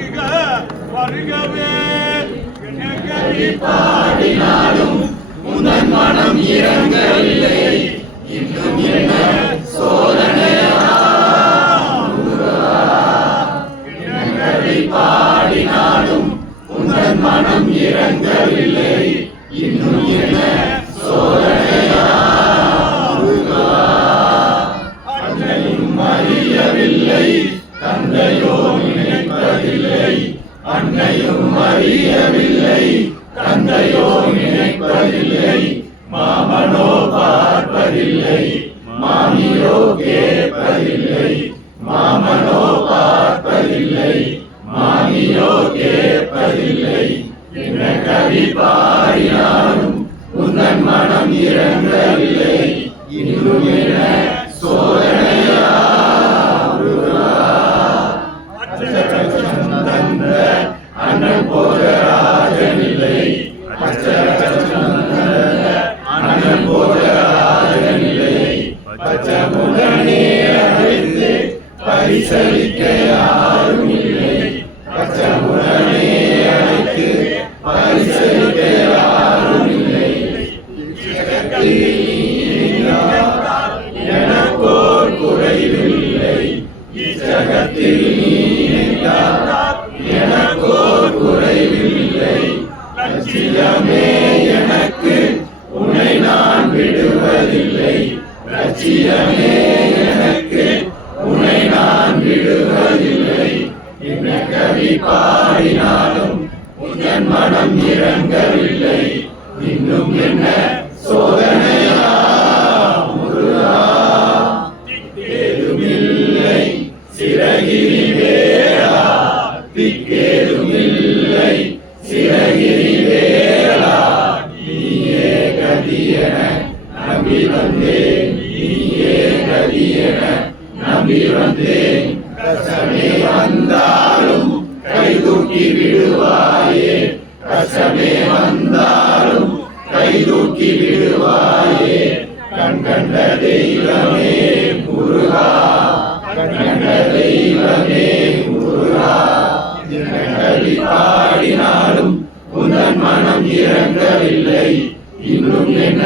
வருக வருகவே கவி பாடினாலும் உந்தன் மனம் இறங்கவில்லை இன்னும் என்ன சோதனையா கவி பாடினாலும் உந்தன் மனம் இறங்கவில்லை இன்னும் என்ன சோதனையா அன்னையும் அறியவில்லை தந்தையோ நினைப்பதில்லை அன்னையும் அறியவில்லை தந்தையோ நினைப்பதில்லை மாமனோ பார்ப்பதில்லை மாமியோ கேட்பதில்லை மாமனோ பார்ப்பதில்லை மாமியோ கேட்பதில்லை என்ன கவி பாடினாலும் உந்தன் மனம் இறங்கவில்லை இன்னும் என்ன சோதனையா தந்த அண்ணன் போத ராஜனில்லை அண்ணன் போத ராஜனில்லை பச்சமுடனே அழைத்து பரிசளிக்க யாரும் இல்லை பச்சமுடனே அழைத்து பரிசளிக்க யாரும் இல்லை எனக்கோர் குறைவில்லை இச்சகத்தில் நீ எனக்கோர் குறைவில்லை லட்சியமே எனக்கு உன்னை நான் விடுவதில்லை லட்சியமே எனக்கு உன்னை நான் விடுவதில்லை என்ன கவி பாடினாலும் உன் மனம் இறங்கவில்லை இன்னும் என்ன சோதனையா முருகா திக்கேதுமில்லை சிறகிரி வேளா திக்கேதுமில்லை சிறகிரி வேளா நீயே கதியன நம்பி வந்தேன் நீயே கதியன நம்பி வந்தேன் கஷ்டமே வந்தாலும் கை தூக்கி விடுவாயே கஷ்டமே வந்தாலும் கை தூக்கி விடுவாயே கண் கண்ட தெய்வமே முருகா கண் கண்ட தெய்வமே முருகா கவி பாடினாலும் உந்தன் மனம் இறங்கவில்லை இன்னும் என்ன